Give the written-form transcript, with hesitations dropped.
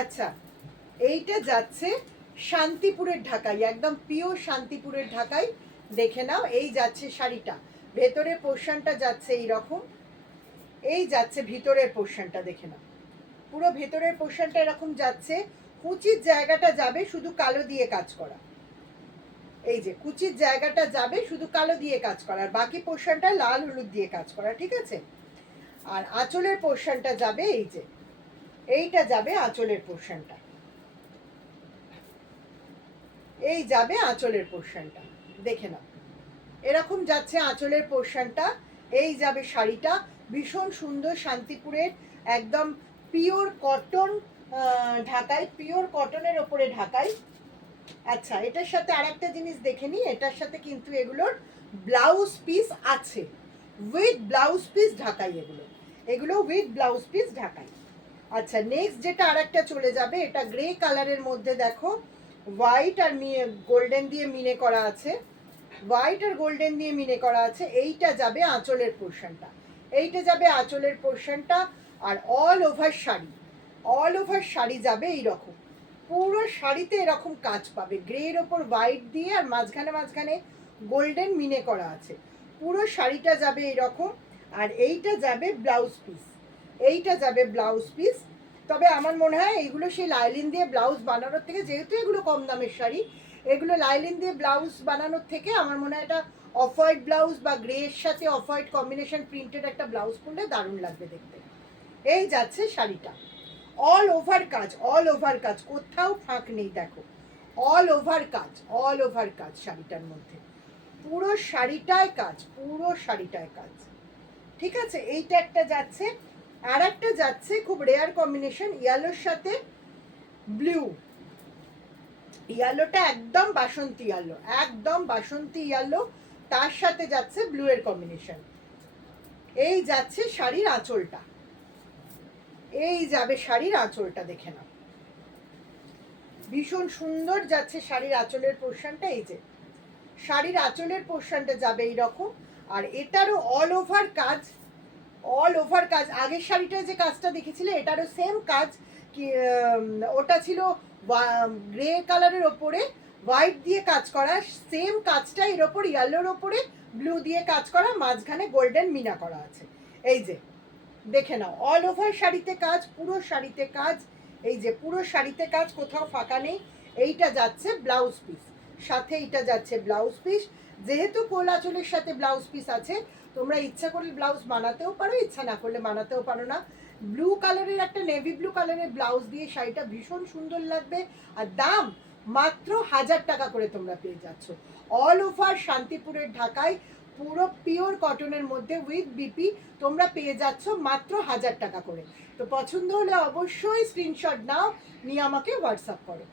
আচ্ছা, এইটা যাচ্ছে শান্তিপুরের ঢাকাই, একদম পিওর শান্তিপুরের ঢাকাই। দেখে নাও, এই যাচ্ছে শাড়িটা, ভেতরের পোর্শনটা যাচ্ছে এই রকম, এই যাচ্ছে ভিতরের পোর্শনটা, দেখে নাও পুরো ভেতরের পোর্শনটা এরকম যাচ্ছে। কুচির জায়গাটা যাবে শুধু কালো দিয়ে কাজ করা, এই যে কুচির জায়গাটা যাবে শুধু কালো দিয়ে কাজ করা, আর বাকি পোর্শনটা লাল হলুদ দিয়ে কাজ করা, ঠিক আছে। আর আঁচলের পোর্শনটা যাবে এই যে, এইটা যাবে আঁচলের পোর্শনটা, এই যাবে আঁচলের পোর্শনটা, দেখে নাও এরকম যাচ্ছে আঁচলের পোর্শনটা। এই যাবে শাড়িটা, ভীষণ সুন্দর শান্তিপুরের একদম পিওর কটন ঢাকাই, পিওর কটনের ওপরে ঢাকাই। আচ্ছা, এটার সাথে আরেকটা জিনিস দেখে নিই, এটার সাথে কিন্তু এগুলোর ব্লাউজ পিস আছে, উইথ ব্লাউজ পিস ঢাকাই, এগুলো উইথ ব্লাউজ পিস ঢাকাই। আচ্ছা, নেক্সট যেটা আরেকটা চলে যাবে, এটা গ্রে কালারের মধ্যে দেখো হোয়াইট আর গোল্ডেন দিয়ে মিনে করা আছে, হোয়াইট আর গোল্ডেন দিয়ে মিনে করা আছে। এইটা যাবে আঁচলের পোর্শনটা, এইটা যাবে আঁচলের পোর্শনটা। আর all over sari, all over sari যাবে এইরকম, পুরো শাড়িতে এরকম কাজ পাবে, গ্রের ওপর হোয়াইট দিয়ে আর মাঝখানে মাঝখানে গোল্ডেন মিনে করা আছে, পুরো শাড়িটা যাবে এরকম। আর এইটা যাবে ব্লাউজ পিস, এইটা যাবে ব্লাউজ পিস। তবে আমার মনে হয় এইগুলো সেই লাইলিন দিয়ে ব্লাউজ বানানোর থেকে, যেহেতু এগুলো কম দামের শাড়ি, এগুলো লাইলিন দিয়ে ব্লাউজ বানানোর থেকে আমার মনে হয় এটা অফ হোয়াইট ব্লাউজ বা গ্রের সাথে অফ হোয়াইট কম্বিনেশন প্রিন্টেড একটা ব্লাউজ করলে দারুণ লাগবে দেখতে। এই যাচ্ছে শাড়িটা, অল ওভার কাজ, অল ওভার কাজ, কোথাও ফাঁক নেই, দেখো অল ওভার কাজ, অল ওভার কাজ শাড়িটার মধ্যে, পুরো শাড়িটায় কাজ, পুরো শাড়িটায় কাজ, ঠিক আছে। এইটা একটা যাচ্ছে। আর একটা যাচ্ছে খুব রেয়ার কম্বিনেশন, ইয়েলোর সাথে ব্লু, ইয়েলোটা একদম বাসন্তী ইয়েলো, একদম বাসন্তী ইয়েলো, তার সাথে যাচ্ছে ব্লু এর কম্বিনেশন। এই যাচ্ছে শাড়ির আঁচলটা, এই যাবে শাড়ির আঁচলটা, দেখে নাও ভীষণ সুন্দর যাচ্ছে শাড়ির আঁচলের পোর্শনটা, এই যে শাড়ির আঁচলের পোর্শনটা যাবে এইরকম। আর এটারও অল ওভার কাজ, অল ওভার কাজ। আগের শাড়িটায় যে কাজটা দেখেছিলে এটারও সেম কাজ, কি ওটা ছিল গ্রে কালারের ওপরে হোয়াইট দিয়ে কাজ করা, সেম কাজটা এর ওপর ইয়েলোর ওপরে ব্লু দিয়ে কাজ করা, মাঝখানে গোল্ডেন মিনা করা আছে। এই যে দেখে নাও, অল ওভার শাড়িতে কাজ, পুরো শাড়িতে কাজ, এই যে পুরো শাড়িতে কাজ, কোথাও ফাঁকা নেই। এইটা যাচ্ছে ব্লাউজ পিস, সাথে এইটা যাচ্ছে ব্লাউজ পিস। যেহেতু কোল আঁচলের সাথে ব্লাউজ পিস আছে, তোমরা ইচ্ছা করলে ব্লাউজ বানাতেও পারো, ইচ্ছা না করলে বানাতেও পারো না। ব্লু কালারের একটা নেভি ব্লু কালারের ব্লাউজ দিয়ে শাড়িটা ভীষণ সুন্দর লাগবে। আর দাম মাত্র 1000 টাকা করে তোমরা পেয়ে যাচ্ছ, অল ওভার শান্তিপুরের ঢাকায়, পুরো পিওর কটনের মধ্যে উইথ বিপি তোমরা পেয়ে যাচ্ছ মাত্র 1000 টাকা করে। তো পছন্দ হলে অবশ্যই স্ক্রিনশট নাও, নিয়ে আমাকে হোয়াটসঅ্যাপ করো।